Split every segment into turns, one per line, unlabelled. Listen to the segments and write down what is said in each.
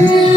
Música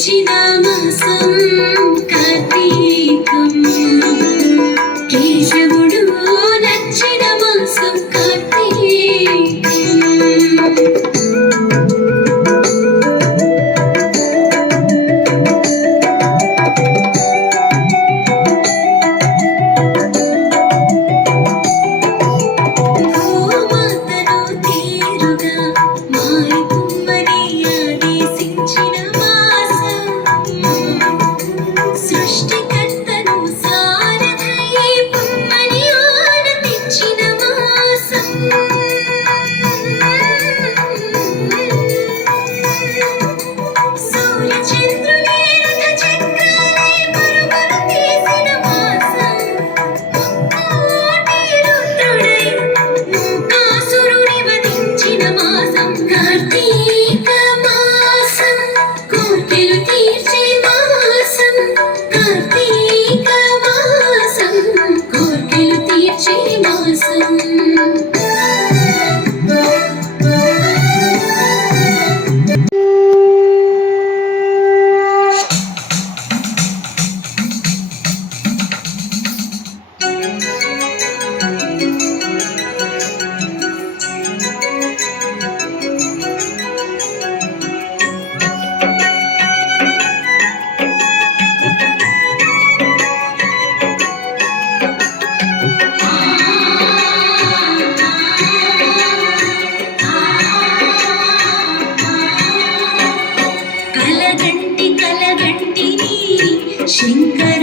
वञ्चिनामासं कार्तीकम् Keshav together. 心甘